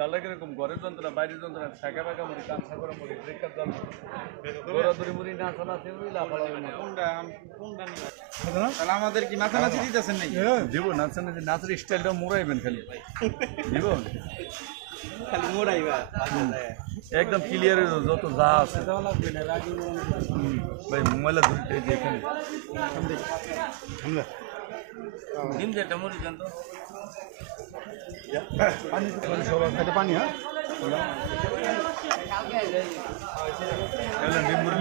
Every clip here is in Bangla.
জানলা কিরকম ঘরের যন্ত্রণা বাইরের যন্ত্রণা শাখা ফাঁকা মুড়ি কাঁচা করা মুড়ি ব্রেকআপ জাল দৌড়াদৌড়ি মুড়ি না চলা আছে মুড়ি লাফালাফি তাহলে আমাদের কি নাচানাচি দিতেছেন নাকি? দিব নাচানাচি নাচের স্টাইলটা মোড়াইবেন খালি দিব খালি মোড়াইবা একদম ক্লিয়ার যত যা আছে ভাই মোবাইলে ধরতে এখানে ডিম যেটা মুড়ি জানতো পানি হ্যাঁ এলেন ডিম মুড়ি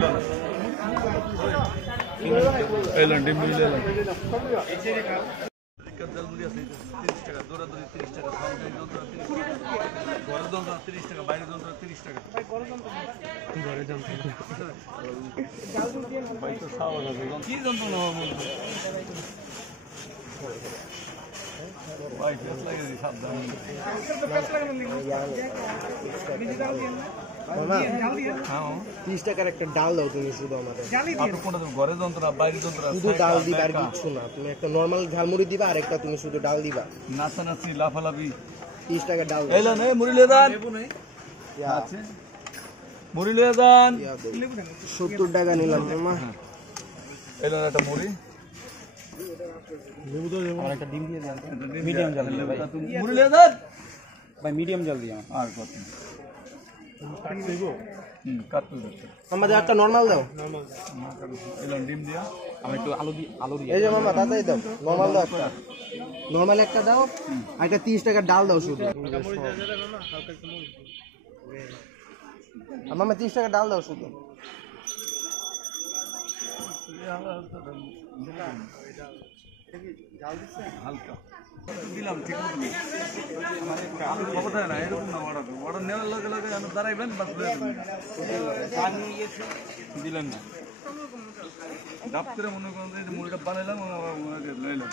এলেন ডিম মুড়ি এলেন জাল মুড়ি আছে 30 টাকা দৌড়াদৌড়ি 30 টাকা সামনে যন্ত্র 30 টাকা ঘরের যন্ত্র 30 টাকা বাইরের যন্ত্র 30 টাকা ঘরের যন্ত্র ভাই তো খাওয়া যাবে কি যন্ত্র নেওয়া বলতো ভাই ফেস লাগে সাবধান 30 টাকার একটা ডাল দাও তুমি শুধু আমাদের ঘরের যন্ত্র বাইরের যন্ত্র শুধু ডাল দিবা আর কিছু না তুমি একটা নরমাল ঝালমুড়ি দিবা আর একটা তুমি শুধু ডাল দিবা নাচানাচি লাফালাফি 30 টাকা ডাল এলেন এই মুড়ি লিয়ে যান আছে মুড়ি লিয়ে যান 70 টাকা নিলাম মামা এলেন একটা মুড়ি আর একটা ডিম দিয়ে দেন মিডিয়াম জাল ভাই মুড়ি লিয়ে যান ভাই মিডিয়াম জল দিয়ে আর কত কাটতে দিতে আমাদের একটা নরমাল দাও এলেন ডিম দিয়া আমি একটু আলু দিয়ে এই যে মামা তাড়াতাড়ি দাও নরমাল দাও একটা নরমাল একটা দাও আর একটা 30 টাকা ডাল দাও শুধু মামা 30 টাকা ডাল দাও শুধু হালকা দিলাম ঠিক খবর থাকে না এরকম না অর্ডার নেওয়ার লগে লগে দাঁড়াইবেন বাস দিলেন না ডাব করে মনে করেন যে মুড়িটা বানাইলাম লইলাম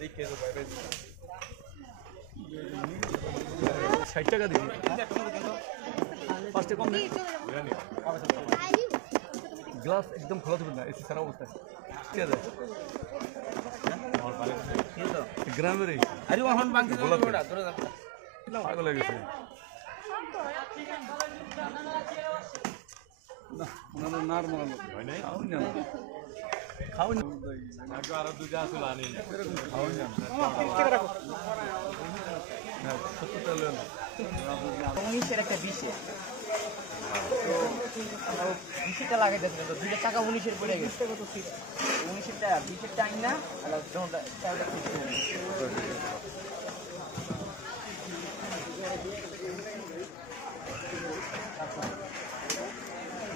দেখে 60 টাকা দিবি ফার্স্টে কম নেই গ্লাস একদম খোলা দেবেন না এসি সারা অবস্থা ঠিক আছে গ্রামের আরে ওহন বাংকে পাগল হয়ে গেছে না ওনার নার মারানো খাওয়ান না খাওয়ান আরো দুটা আসলে আনি খাওয়ান না 70 টাকা লেন উনিশের একটা 20-টা লাগাইতেছিল তো 2 টাকা 19-এর পড়ে গেছে 19-এরটা 20-এর টাইম না আর যখনটা চালটা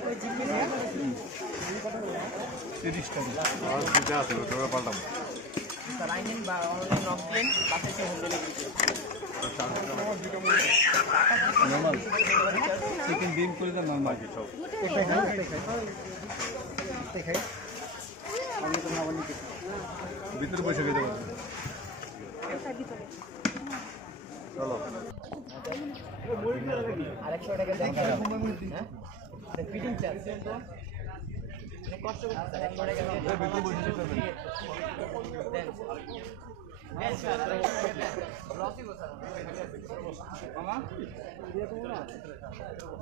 ওই জিপে না 30 টাকা আর দুটা আছে ওটা পাল্টাম স্যার আইনেন বা অনলাইন অফলাইন বাসে হোম ডেলিভারি নরমাল চিকেন ডিম করে দেন নরমাল কি সব খাই আমি তো খাওয়া নিতে ভিতরে বসে খেতে পারবেন চলো আরেকশো টাকা দেন হ্যাঁ ফিটিং চার্জ তো কষ্ট করতে 100 টাকা ভিতরে বসে খেতে পারবেন দেন হ্যাঁ স্যার লসি বসা মামা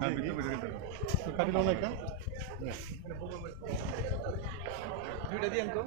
হ্যাঁ ভিতরে বসে খেতে পারবেন কাটি দাও না একটা দুইটা দিন তো